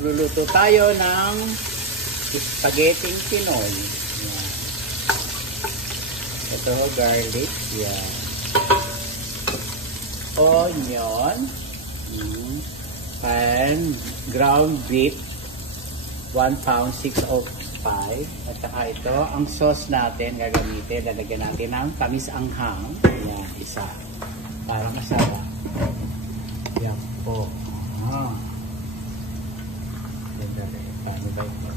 Magluluto tayo ng spaghetti Pinoy. Yan. Ito, garlic. Yan. Onion. And ground beef. 1 pound, 605. At saka ito, ang sauce natin gagamitin. Lalagyan natin ng tamis anghang. Yan, isa. Para masarap. Yan po. Paano ba ito?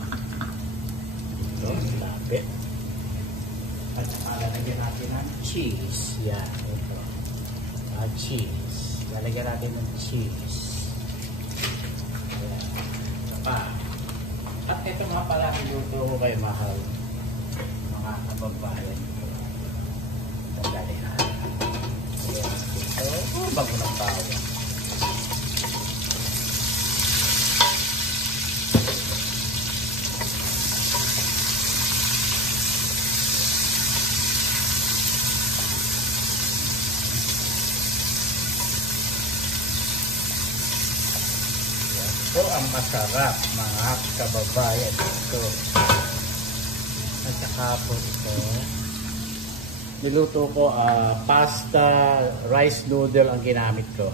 Ito, lapit. At saka lalagyan natin ng cheese. Yan, ito. Cheese. Lalagyan natin ng cheese. Ayan. Ito pa. At ito mga pala, luto ko kayo mahal. Mga kababayan ko. Lalagyan natin. Ayan. Ito, bago ng bawang. Ito ang masarap mga kababayan ito. At saka po ito niluto ko pasta rice noodle ang ginamit ko.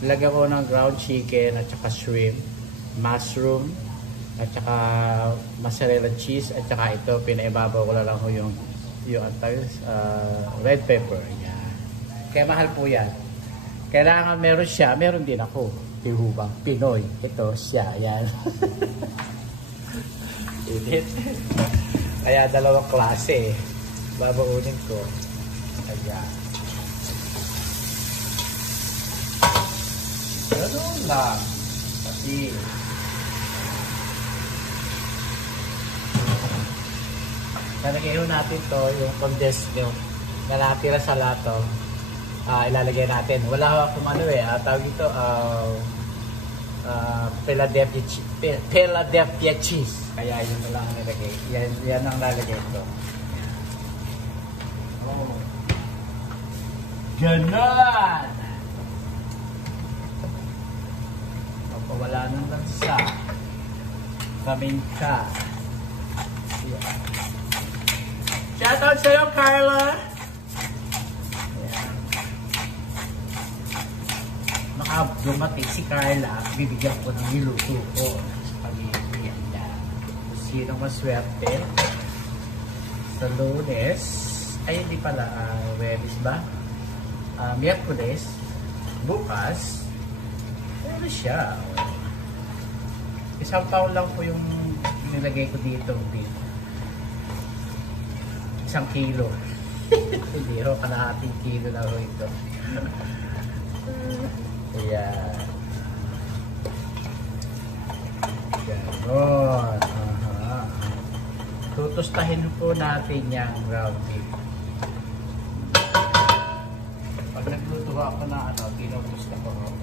Nilagyan ko ng ground chicken at saka shrimp, mushroom at saka mozzarella cheese at saka ito pinaibabaw ko lang yung red pepper. Yan. Kaya mahal po yan. Kailangan meron siya, meron din ako. Pihubang Pinoy. Ito siya. Yan. Init. Kaya dalawang klase. Babaunin ko. Ayan. Ganun lang. Kasi nalagay natin to yung condensed milk na natira sa lato. Ilalagay natin. Wala akong ano tawag ito Philadelphia cheese. Kaya yun na lang ang nilagay. Yan ang lalagay ito. Oh. Ganon! Mapawala ng lansa. Paminta. Yeah. Shoutout sa'yo, Carla! Dumating si Carla, bibigyan ko ng niluto ko. Spaghetti. Sino maswerte? Sa Lunes, ay hindi pala, Webis ba? Miyerkules, bukas, pero siya. Isang pound lang po yung nilagay ko dito. 1 kilo. Hindi ho, kalahating kilo na ho ito. Ayan. Ganon. Tutustahin po natin yung ground beef. Pag nagluto ako na tinutusta ko ho.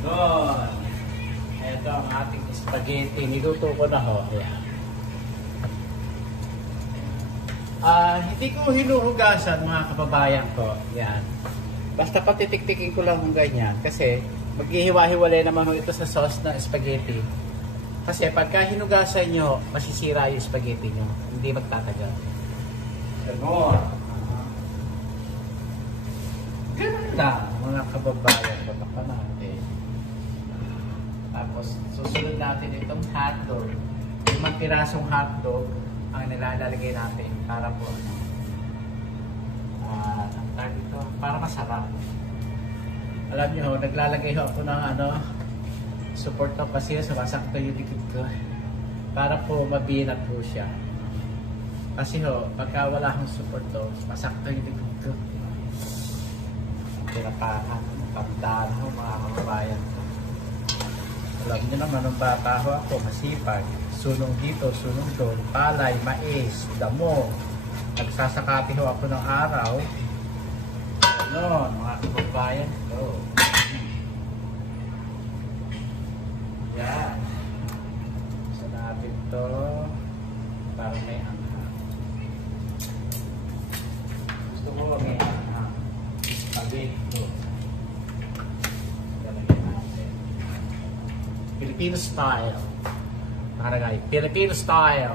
Ganon. Ito ang ating spaghetti. Niluto ko na ho. Ayan. Hindi ko hinuhugasan mga kababayan ko. Yan. Basta patitik-tikin ko lang kung ganyan. Kasi maghihiwa-hiwalay naman ito sa sauce na spaghetti. Kasi pagka hinugasan nyo, masisira yung spaghetti nyo. Hindi magtatagal. Ganon. Ganon lang mga kababayan ko. Baka natin. Tapos susunod natin itong hotdog. Yung pirasong hotdog ang nilalagay natin para po ito, para masarap. Alam nyo, naglalagay ako ng support to kasi sumasakto yung dikit ko para po mabinat po siya. Kasi pagka wala akong support to, masakto yung dikit ko. Pinatahan, tandaan ho mga kababayan ko. Alam nyo naman, nung bata ako, masipag. Sunong dito, sunong doon, palay, mais, damo. Nagsasakati ho ako ng araw. Ano, mga kababayan ko. Yan. Sa natin to, parang may anghang. Gusto ko may anghang. Filipino style. Nakalagay, Filipino style.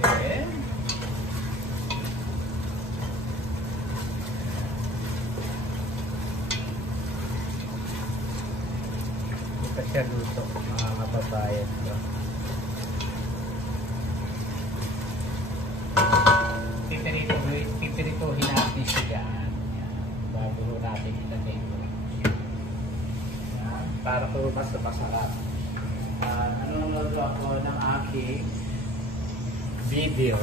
Okay. Ito siya luto, mga kababayan ko. Pipirituhin natin siya dyan. Bago natin ilagay ito. Para po mas masarap. Nanonood ako ng aking video.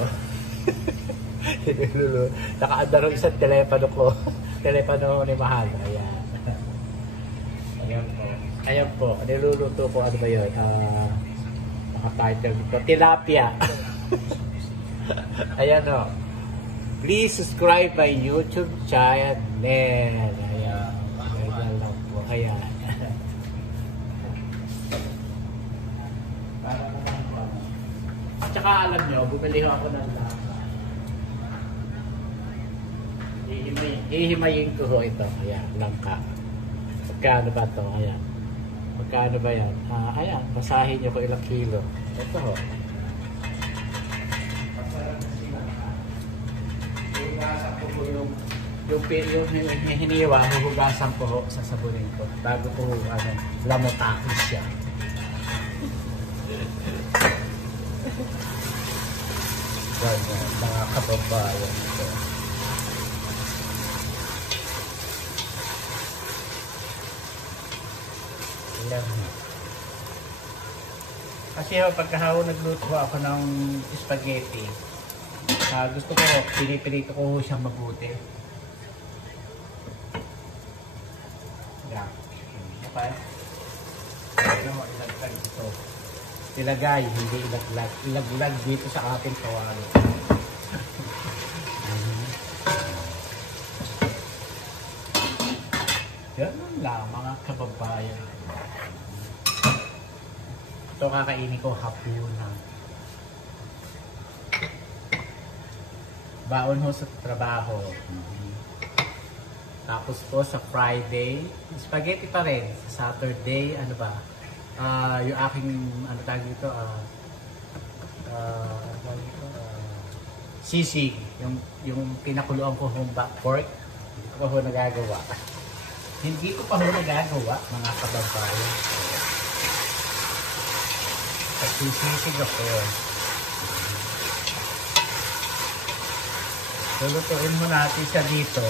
Nakaandar isang telepono ko. Telepono ni Mahal. Ayan. Ayan po. Ayan po. Niluluto ko. Ano ba yun? Naka-title dito. Tilapia. Ayan o. Please subscribe my YouTube channel. Ayan. Ayan lang po. Ayan. At saka alam nyo, bumili ako ng lasa. Ihimayin ko ho ito. Ayan, langka. Magkano ba ito? Ayan. Magkano ba yan? Ayan, basahin nyo kung ilang kilo. Ito ho. Hugasan ko po yung hiniwa, hugasan ko ho sa sabunin ko. Bago ko lamotakin siya. Ganyan, mga kababayan ko. Kasi pagkahaw nagluto ako ng spaghetti, gusto ko, pinipilito ko siyang mabuti. Yan. Okay? Ano mo, ilaglag ito. Ilagay, hindi ilaglag. Ilaglag dito sa ating kawali. Ganun lang, mga kababayan. Ito kakainin ko hapunan. Baon ho sa trabaho. Tapos po sa Friday, spaghetti pa rin. Sa Saturday, ano ba? Yung aking, ano tawag dito, sisig. Yung pinakuluan ko hong pork. Hindi ko pa ho nagagawa. Hindi ko pa ho nagagawa, mga kababayan. Nagsisisig ako. Lulutuin mo natin siya dito.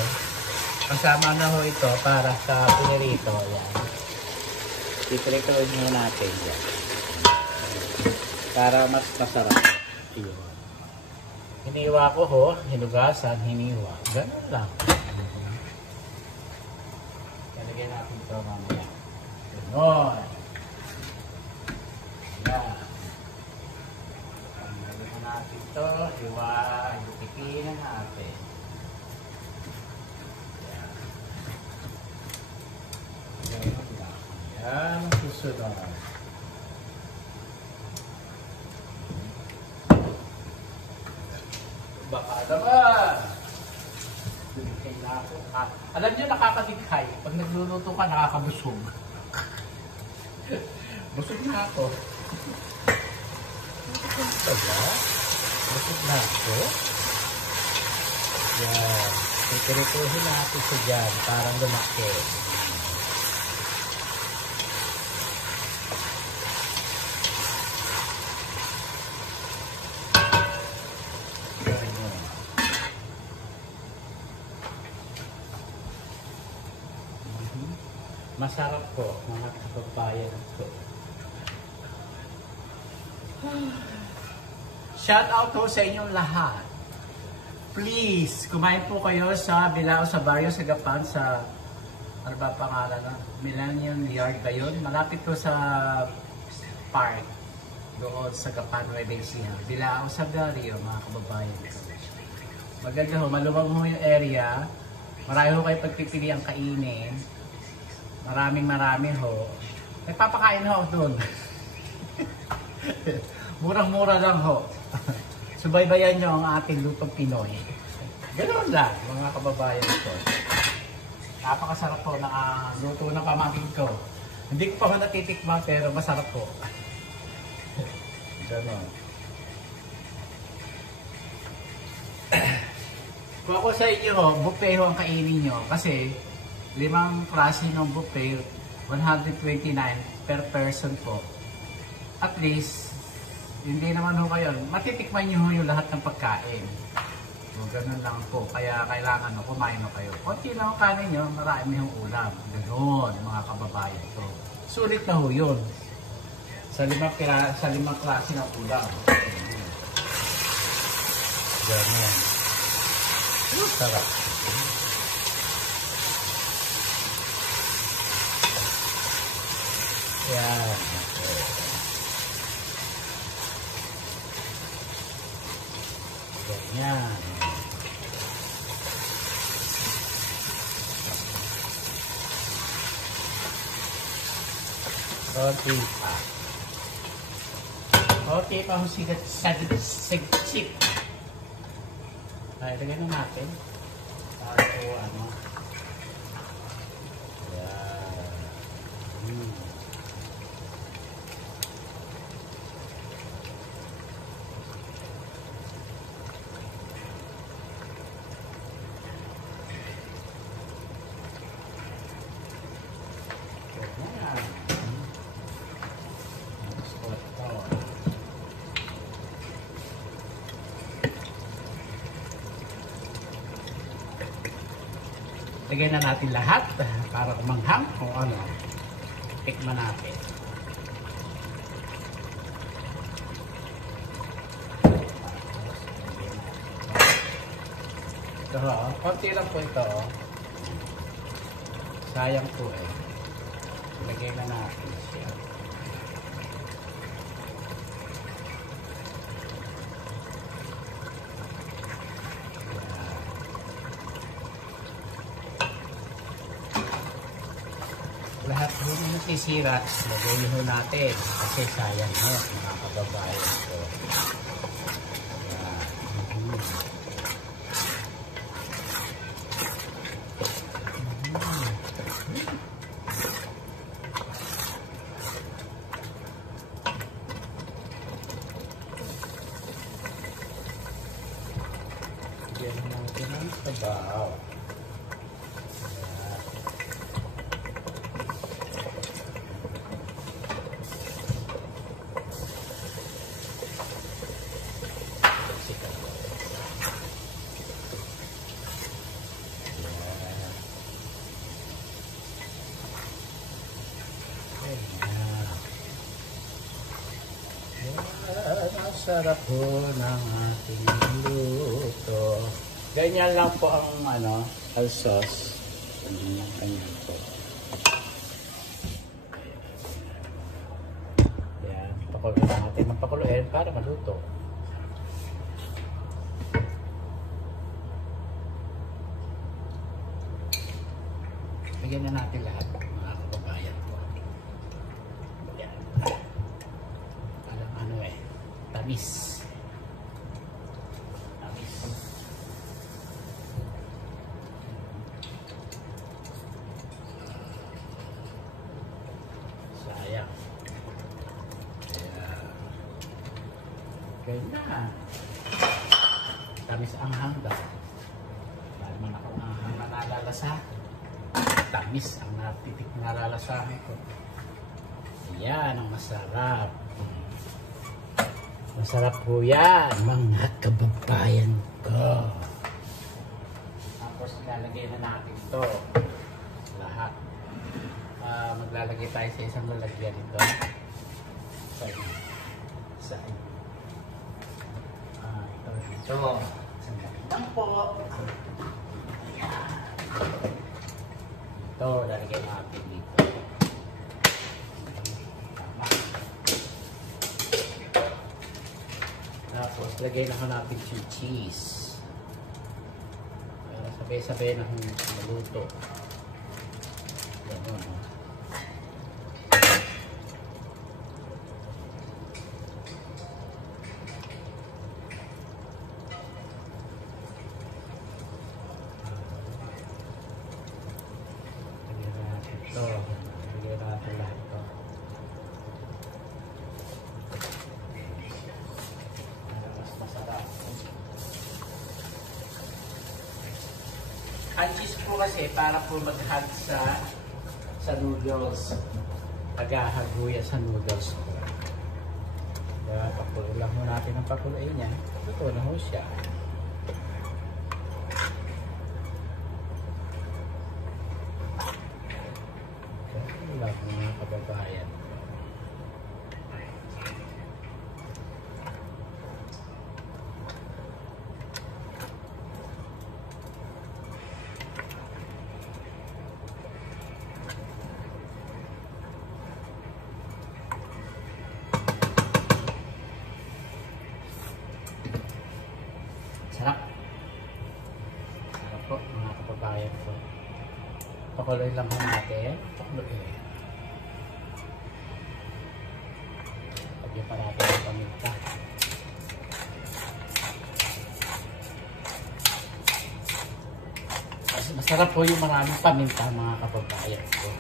Kasama na ho ito para sa pinirito. Yan. Pipirituin mo natin yan. Para mas masarap. Yun. Hiniwa ko ho. Hinugasan, hiniwa. Ganun lang. Talagyan natin ito mamaya. Ganon. Yan. Talagyan natin ito. Hiwa. Ipipinan natin. Yan ang susunod. Baka naman. Alam nyo, nakakadikhay. Pag nagluluto ka, nakakabusog. Busog na ako. Busog na ako. Yan. Pipirituhin natin siya dyan. Parang lumaki. Masarap po, mga kababayan ko. Shout out po sa inyong lahat. Please, kumain po kayo sa Bilao sa Barrio Sagapan sa, ano ba pangalan na? Millennium Yard ba yun? Malapit po sa park. Doon sa Gapan, Nueva Ecija. Bilao sa Barrio, mga kababayan ko. Maganda ho, maluwag mo yung area. Marami ho kayo pagpipili ang kainin. Maraming ho. Nagpapakain ho doon. Murang-mura lang ho. Subaybayan nyo ang ating lutong Pinoy. Ganoon lang, mga kababayan ko. Napakasarap po na luto ng pamangkin ko. Hindi ko pa ako natitikman pero masarap po. Ganoon. Kung ako sa inyo, buffet ho ang kainin nyo. Kasi 5 klase ng buffet, 129 per person po. At least, hindi naman ho kayo, matitikman nyo ho yung lahat ng pagkain. So, ganun lang po. Kaya kailangan kumain ho kayo. Konti lang ang kanin nyo, marami yung ulam. Ganun, mga kababayan ko. Sulit na ho yun. Sa 5 klase ng ulam. Ganun. Sarap. Yan. Ganyan. Konti pa. Konti pa kung sigsik. Ay, lagyan na natin. Para po, ano. Yan. Lagyan na natin lahat para kumanghang kung ano. Tikman natin. Ito ho, konti lang po ito. Sayang po eh. Lagyan na natin siya. Lahat po na nasisira, lagay ho natin kasi sayang ho, mga kababayan ko. Yan natin ang sabaw. Sarap po ng ating luto. Ganyan lang po ang sauce. Ganyan po. Yan, pakuloyin natin. Magpakuloyin para maluto. Bigyan na natin lahat, mga kababayan ko. Yan. Tamis. Tamis. Sayang. Kaya na. Tamis ang hangga. Dahil man ako ang nalalasa. Tamis ang nalalasahan ko. Yan ang masarap. Masarap po yan, mga kababayan ko. Tapos lalagay na natin ito. Lahat. Maglalagay tayo sa isang lalagyan ito. Ito. Sandali po. Ayan. Ito, lalagay natin dito. Tapos, lagay na natin yung cheese. Sabay-sabay na kung maluto. Ganun. Ang cheese po kasi para po mag-hug sa noodles. Tagahaguya sa noodles po. Kaya pakulo lang mo natin ang pakuloy niya. Ito na ho siya. Wala po mga kababayan. Sarap. Sarap po mga kababayan po. Pakuloy lang po natin. Pakuloy. Lagyan pa natin ang paminta. Masarap po yung maraming paminta mga kababayan po.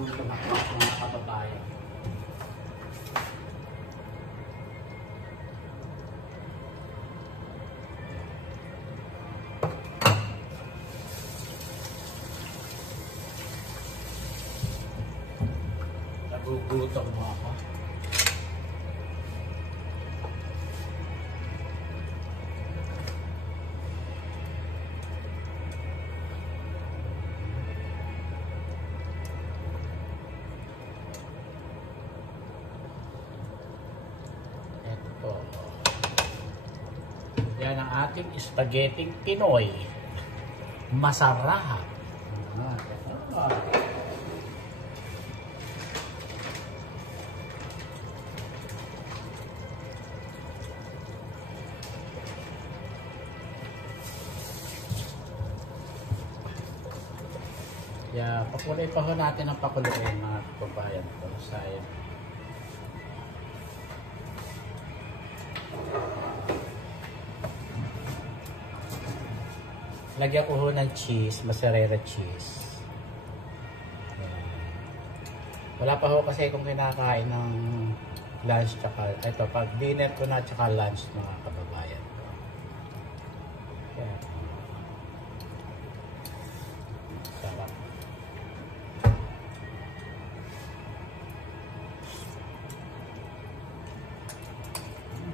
Gusto na po mga kababayan. Nagugutom mo ako. Yan ang ating spaghetti Pinoy. Masarap. Yeah, pakulay pa ho natin ang pakulay mga kababayan ko. Sayang. Lagyan ko ho ng cheese, mozzarella cheese. Wala pa ho kasi kung kinakain ng lunch tsaka, ito, pag dinner ko na tsaka lunch mga kababayan. Yeah. Sarap.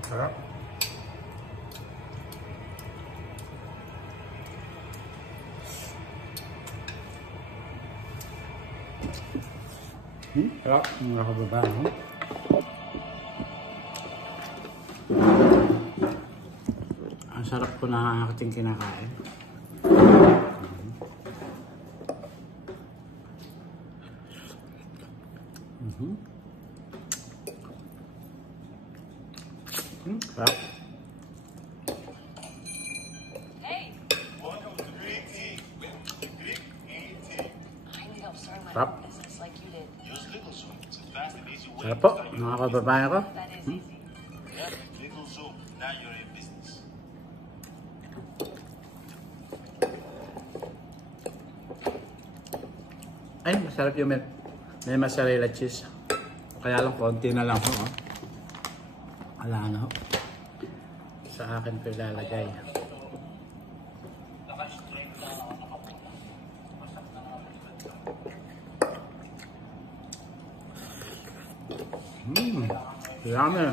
Sarap. Sarap mga kababayan. Ang sarap ko na ating kinakain. Sarap. Sarap. Sarap po, mga kababayan ko. Ay, masarap yung may mozzarella cheese. Kaya lang, konti na lang ho. Oh. Wala na ho. Sa akin ko ilalagay. Yummy.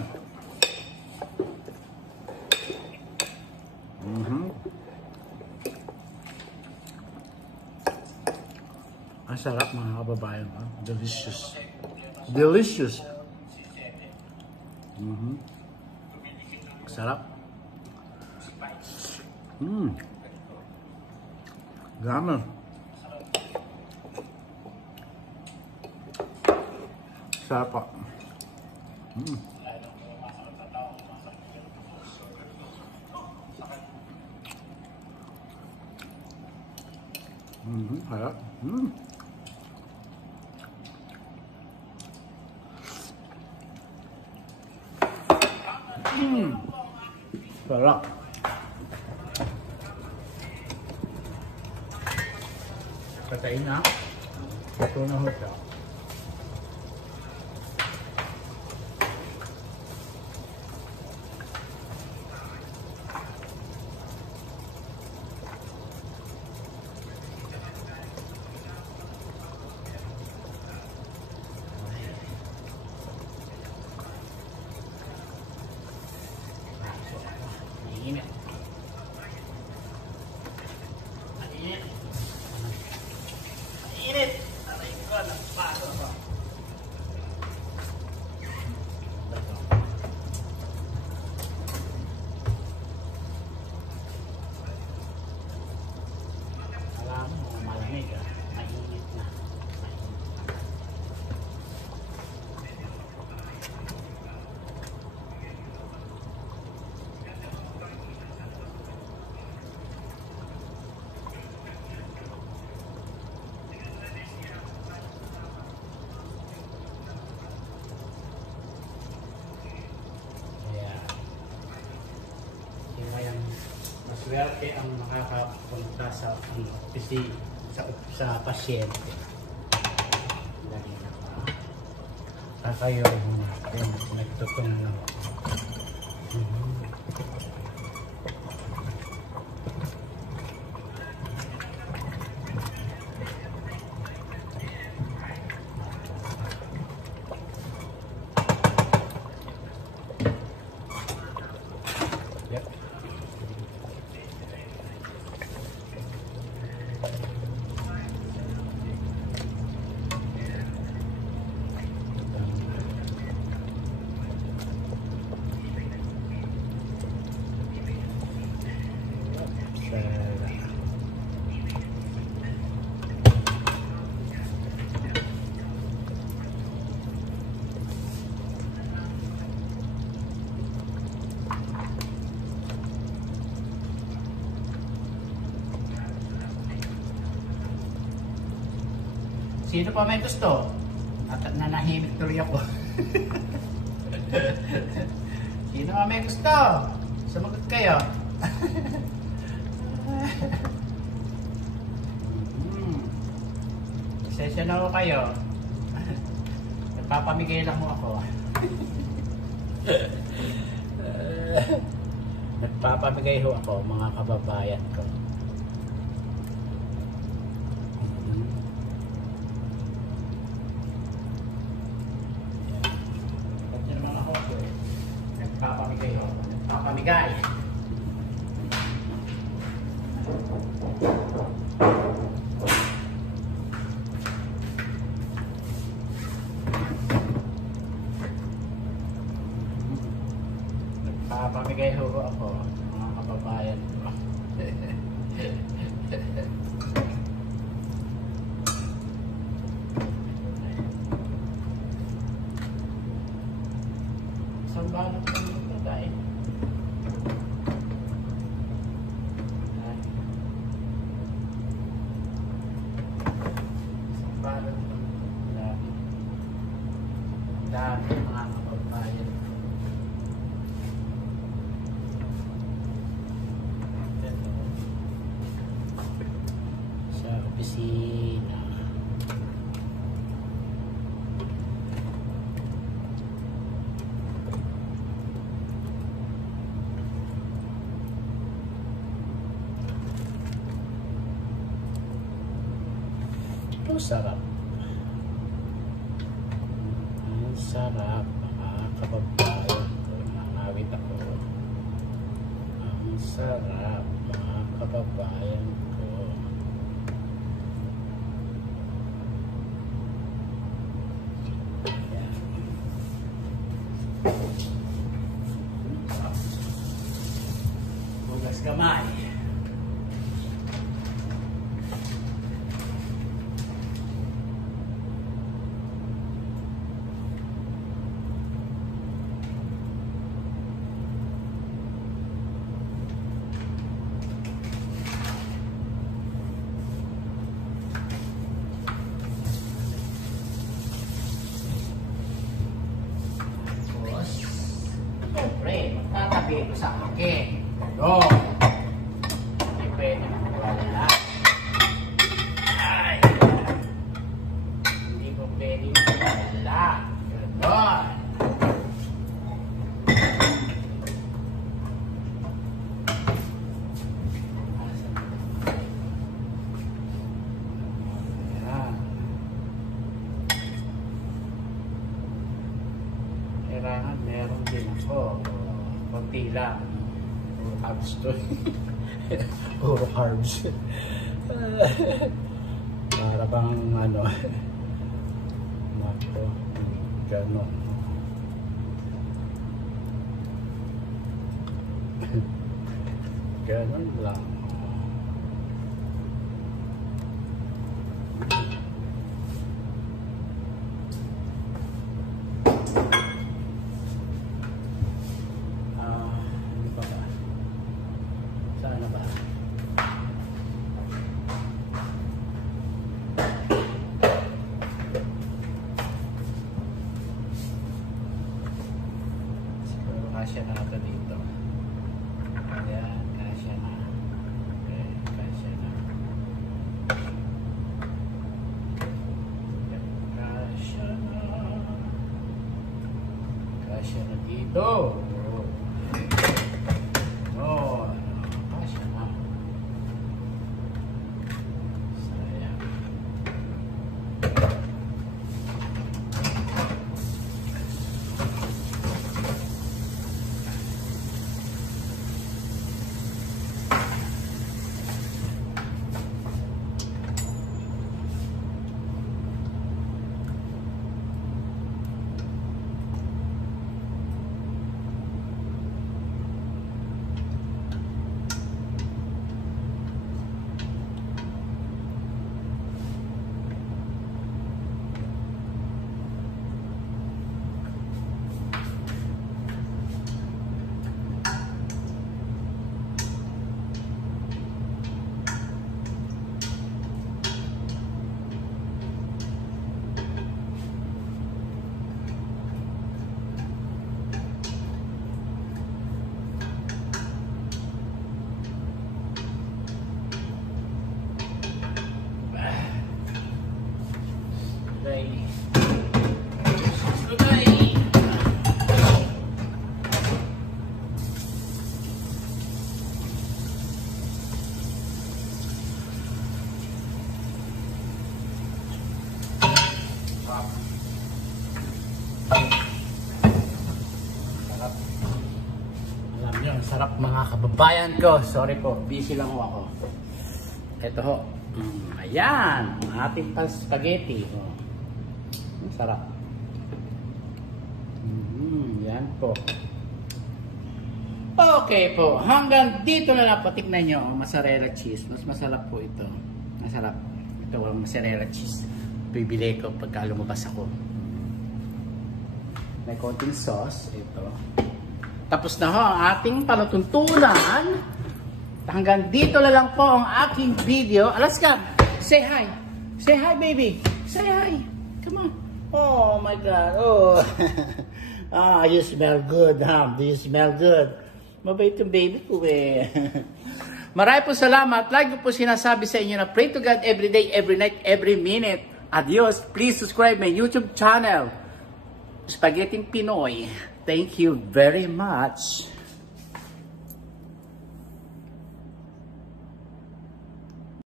Ang sarap mga kababayan. Delicious. Delicious. Sarap. Yummy. Sarap po. Sarap. Sarap. Patayin na. Ito na ho siya. Init. Init. Init. Aray ko, nagpaso ako. Alam mo, malamig ah. Mainit na. Swerte ang makakapunta sa sa pasyente. Dali na ka. Kakayo muna. Ayun, nagtutong lang ako. Yep. Sino pa may gusto? At nanahimik tuloy ako. Sino pa may gusto? Sumagot kayo. Session na ako kayo. Nagpapamigay lang mo ako. Nagpapamigay ho ako mga kababayan ko. Nagpapamigay ho. Nagpapamigay. Nagpapamigay ho ako mga kababayan ko. Isang balot ko ito dahil isang balot ko dami mga kababayan ko. Sa opisina. Ang sarap. Ang sarap mga kababayan ko. Nangawit ako. Ang sarap mga kababayan ko. Ayan. Bugas kamay. Siyempre, sa akin. Ganon. Hindi pwede mawala. Ay! Hindi ko pwede mawala. Ganon. Kailangan meron din ako. Kunti lang. Puro carbs to. Puro carbs. Para bang ano. Nako. Ganon. Ganon lang. Kasya na ito dito. Ayan, kasya na. Okay, kasya na. Kasya na. Kasya na dito. Oh, kasya na. Sayang. Alam nyo, ang sarap mga kababayan ko. Sorry po, busy lang ako. Ito ho. Ayan, ang ating spaghetti. Ang sarap. Yan po. Okay po, hanggang dito na lang patiknan nyo ang mozzarella cheese. Mas masarap po ito. Masarap. Ito ang mozzarella cheese. Bibili ko pagka lumabas ako. May konting sauce. Ito. Tapos na ho ang ating palatuntunan. Hanggang dito na lang po ang aking video. Alaska, say hi. Say hi, baby. Say hi. Come on. Oh my God. Oh. Ah, you smell good, huh? Do you smell good? Mabait yung baby ko eh. Maraming po salamat. Like ko po sinasabi sa inyo na pray to God every day, every night, every minute. Adios. Please subscribe my YouTube channel, Spaghetti Pinoy. Thank you very much.